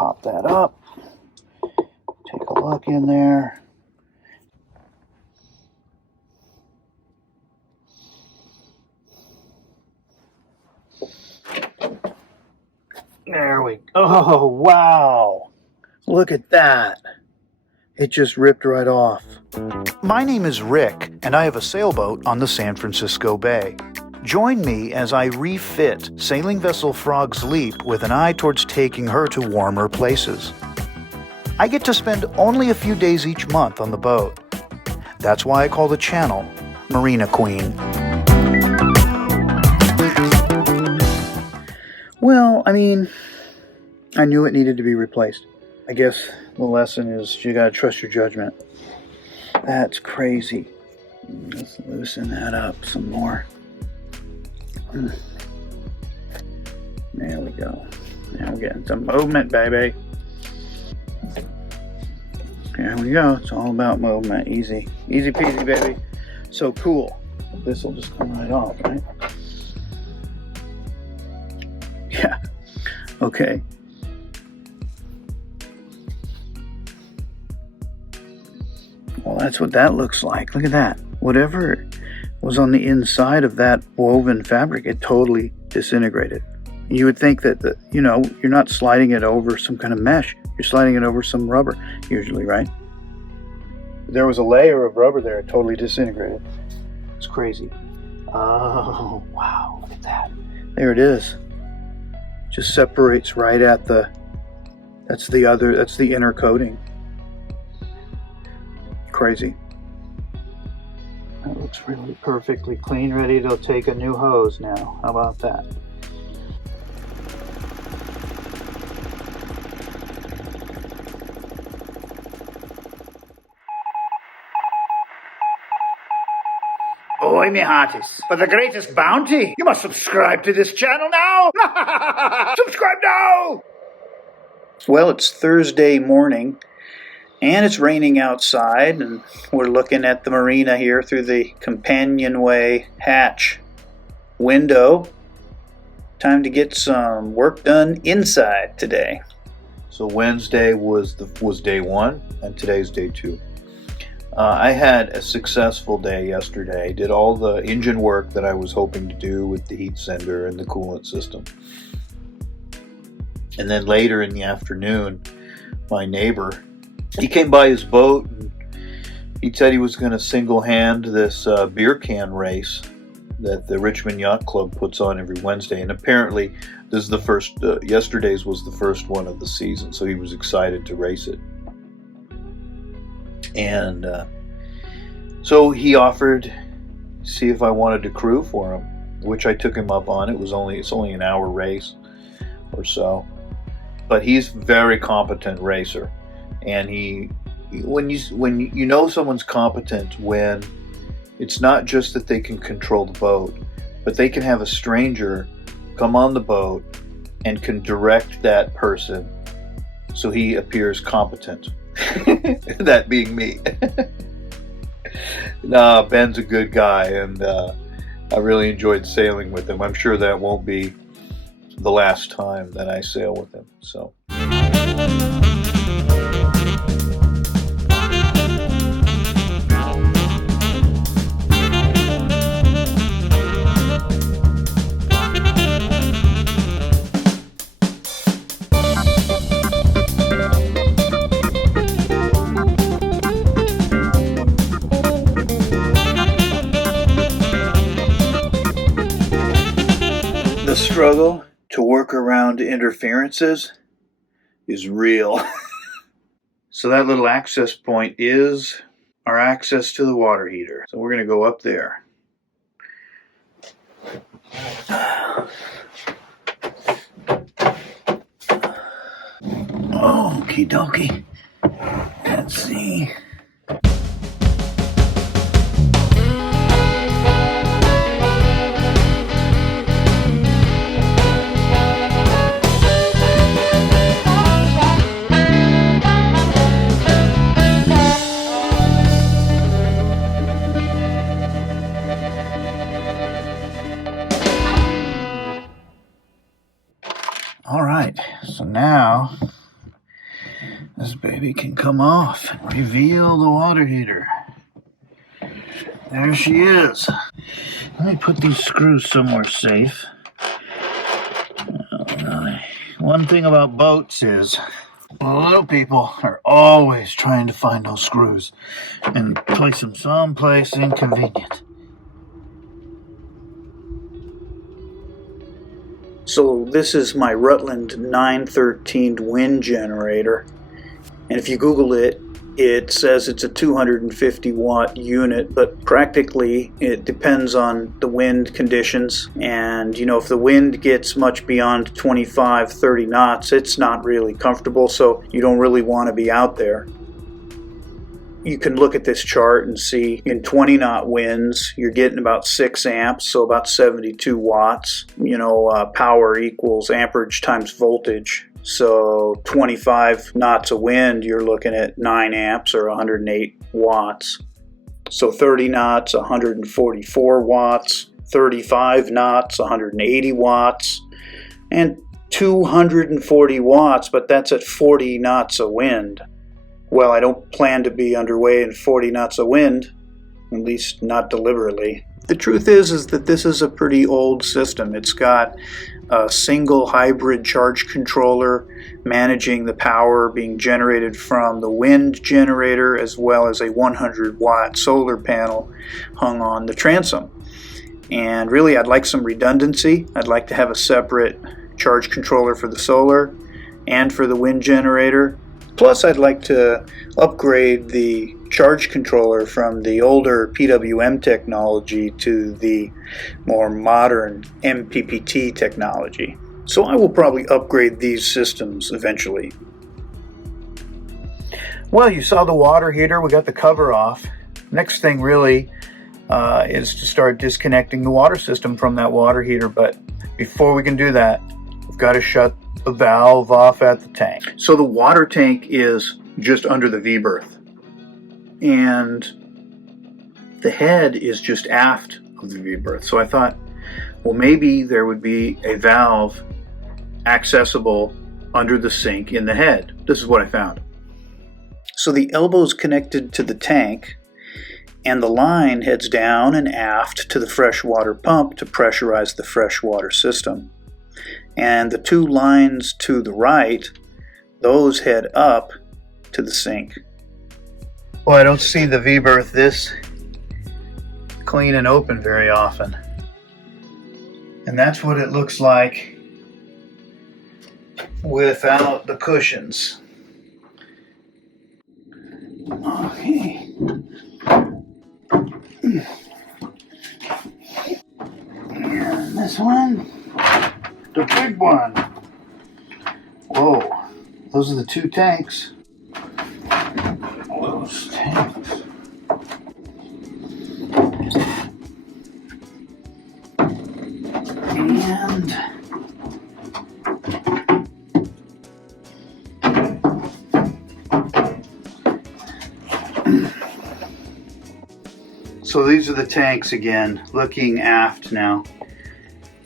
Pop that up. Take a look in there. There we go. Oh, wow. Look at that. It just ripped right off. My name is Rick, and I have a sailboat on the San Francisco Bay. Join me as I refit sailing vessel Frog's Leap with an eye towards taking her to warmer places. I get to spend only a few days each month on the boat. That's why I call the channel Marina Queen. Well, I mean, I knew it needed to be replaced. I guess the lesson is you gotta trust your judgment. That's crazy. Let's loosen that up some more. There we go. Now we're getting some movement, baby. There we go. It's all about movement. Easy. Easy peasy, baby. So cool. This will just come right off, right? Yeah. Okay. Well, that's what that looks like. Look at that. Whatever was on the inside of that woven fabric, it totally disintegrated. You would think that, you're not sliding it over some kind of mesh. You're sliding it over some rubber, usually, right? There was a layer of rubber there. It totally disintegrated. It's crazy. Oh, wow. Look at that. There it is. Just separates right at that's the inner coating. Crazy. That looks really perfectly clean, ready to take a new hose now. How about that? Oi, me hearties. For the greatest bounty, you must subscribe to this channel now. Subscribe now! Well, it's Thursday morning, and it's raining outside, and we're looking at the marina here through the companionway hatch window. Time to get some work done inside today. So Wednesday was day one, and today's day two. I had a successful day yesterday. Did all the engine work that I was hoping to do with the heat sender and the coolant system. And then later in the afternoon, my neighbor, he came by his boat and he said he was going to single-hand this beer can race that the Richmond Yacht Club puts on every Wednesday. And apparently this is the first, yesterday's was the first one of the season, so he was excited to race it. And so he offered to see if I wanted to crew for him, which I took him up on. It's only an hour race or so, but he's a very competent racer. And when you know someone's competent when it's not just that they can control the boat, but they can have a stranger come on the boat and can direct that person so he appears competent. That being me. Nah, Ben's a good guy, and I really enjoyed sailing with him. I'm sure that won't be the last time that I sail with him. So. The struggle to work around interferences is real. So that little access point is our access to the water heater. So we're going to go up there. Okie dokie. Let's see. All right, so now This baby can come off and reveal the water heater. There she is. Let me put these screws somewhere safe. One thing about boats is, well, little people are always trying to find those screws and place them someplace inconvenient. So this is my Rutland 913 wind generator, and if you Google it, it says it's a 250 watt unit, but practically it depends on the wind conditions. And you know, if the wind gets much beyond 25-30 knots, it's not really comfortable, so you don't really want to be out there. You can look at this chart and see in 20 knot winds you're getting about 6 amps, so about 72 watts. You know, power equals amperage times voltage. So 25 knots of wind, you're looking at 9 amps or 108 watts. So 30 knots, 144 watts. 35 knots, 180 watts. And 240 watts, but that's at 40 knots of wind. Well, I don't plan to be underway in 40 knots of wind, at least not deliberately. The truth is that this is a pretty old system. It's got a single hybrid charge controller managing the power being generated from the wind generator, as well as a 100 watt solar panel hung on the transom. And really, I'd like some redundancy. I'd like to have a separate charge controller for the solar and for the wind generator. Plus, I'd like to upgrade the charge controller from the older PWM technology to the more modern MPPT technology. So I will probably upgrade these systems eventually. Well, you saw the water heater. We got the cover off. Next thing really is to start disconnecting the water system from that water heater. But before we can do that, we've got to shut the valve off at the tank. So the water tank is just under the V-berth, and the head is just aft of the V-berth. So I thought, well, maybe there would be a valve accessible under the sink in the head. This is what I found. So the elbow is connected to the tank, and the line heads down and aft to the freshwater pump to pressurize the freshwater system. And the two lines to the right, those head up to the sink. Well, I don't see the V-berth this clean and open very often. And that's what it looks like without the cushions. Okay. And this one. The big one. Whoa, those are the two tanks. Those tanks. And so these are the tanks again, looking aft now.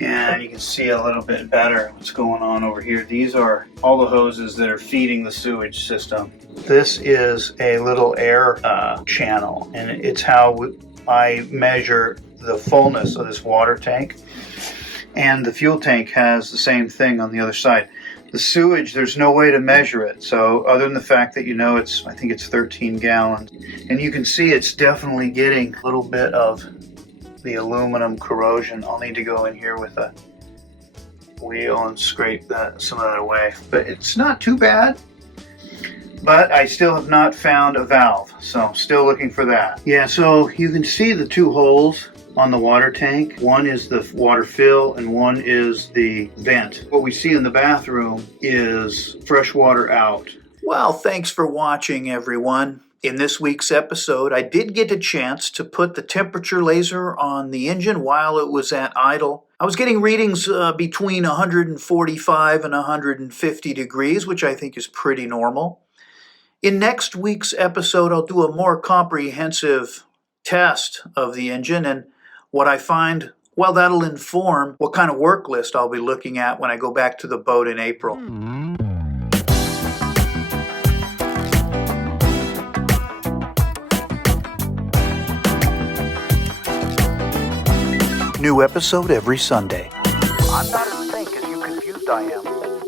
And you can see a little bit better what's going on over here. These are all the hoses that are feeding the sewage system. This is a little air channel, and it's how I measure the fullness of this water tank. And the fuel tank has the same thing on the other side. The sewage, there's no way to measure it. So other than the fact that you know I think it's 13 gallons. And you can see it's definitely getting a little bit of the aluminum corrosion. I'll need to go in here with a wheel and scrape some of that away. But it's not too bad. But I still have not found a valve, so I'm still looking for that. Yeah, so you can see the two holes on the water tank. One is the water fill and one is the vent. What we see in the bathroom is fresh water out. Well, thanks for watching, everyone. In this week's episode, I did get a chance to put the temperature laser on the engine while it was at idle. I was getting readings between 145 and 150 degrees, which I think is pretty normal. In next week's episode, I'll do a more comprehensive test of the engine, and what I find, well, that'll inform what kind of work list I'll be looking at when I go back to the boat in April. New episode every Sunday. I'm not as pink as you confused I am.